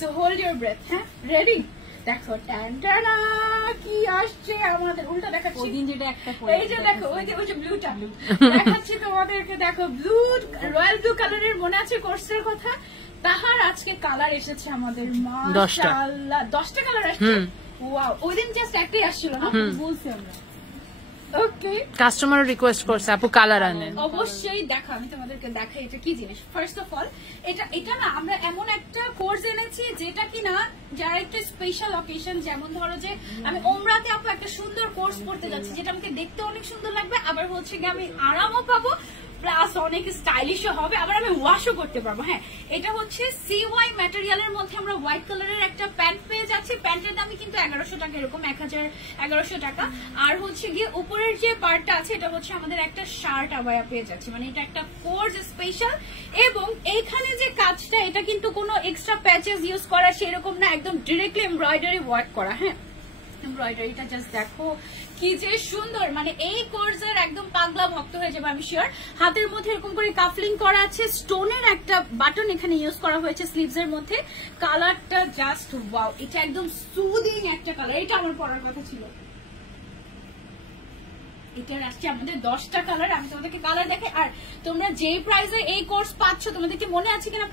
So hold your breath. হ্যাঁ, ready? দেখো ট্যান্টানা কি আসছে আমাদের, উল্টা দেখাচ্ছি। ওই দিন যেটা একটা এই যে দেখো, ওই যে ব্লুটা দেখাচ্ছি তোমাদেরকে। দেখো ব্লু, রয়্যাল ব্লু কালারের মনে আছে কোর্সের কথা? তাহার আজকে কালার এসেছে আমাদের মাশাআল্লাহ, 10টা কালার আসছে। ওয়াও, ওই দিন জাস্ট একটাই আসছিল না, বলছি আমরা। ওকে, কাস্টমার রিকোয়েস্ট করছে আপু কালার আনেন। অবশ্যই দেখো, আমি তোমাদেরকে দেখাই এটা কি জিনিস। ফার্স্ট অফ অল এটা না আমরা এমন একটা কোর্স এনেছি যেটা কিনা যারা একটা স্পেশাল অকেশন, যেমন ধরো যে আমি ওমরাতে আপু একটা সুন্দর কোর্স পড়তে যাচ্ছি, যেটা আমাকে দেখতে অনেক সুন্দর লাগবে, আবার হচ্ছে কি আমি আরামও পাবো, প্লাস অনেক স্টাইলিশও হবে, আবার আমি ওয়াশও করতে পারবো। হ্যাঁ, এটা হচ্ছে CY ম্যাটেরিয়ালের মধ্যে আমরা হোয়াইট কালারের একটা প্যান্ট পেয়ে যাচ্ছি। প্যান্টের দামই কিন্তু 1100 টাকা, এরকম 1100 টাকা। আর হচ্ছে গিয়ে উপরের যে পার্টটা আছে এটা হচ্ছে আমাদের একটা শার্ট আবায়া পেয়ে যাচ্ছে, মানে এটা একটা কোর্স স্পেশাল। এবং এইখানে যে কাজটা, এটা কিন্তু কোনো এক্সট্রা প্যাচেস ইউজ করা সেরকম না, একদম ডিরেক্টলি এমব্রয়ডারি ওয়ার্ক করা। হ্যাঁ, এমব্রয়ডারিটা জাস্ট দেখো কি যে সুন্দর, মানে এই কোর্সের একদম পাগলা ভক্ত হয়ে যাবে আমি শিওর। হাতের মধ্যে এরকম করে কাফলিং করা আছে, স্টোনের একটা বাটন এখানে ইউজ করা হয়েছে স্লিভস এর মধ্যে। কালারটা জাস্ট ওয়াও, এটা একদম সুদিং একটা কালার, এটা আমার পরার কথা ছিল। এটার আসছে আমাদের 10টা কালার, আমি তোমাদেরকে কালার দেখাই। আর তোমরা যে প্রাইসে এই কোর্স পাচ্ছ, তোমাদের কি মনে আছে কিনা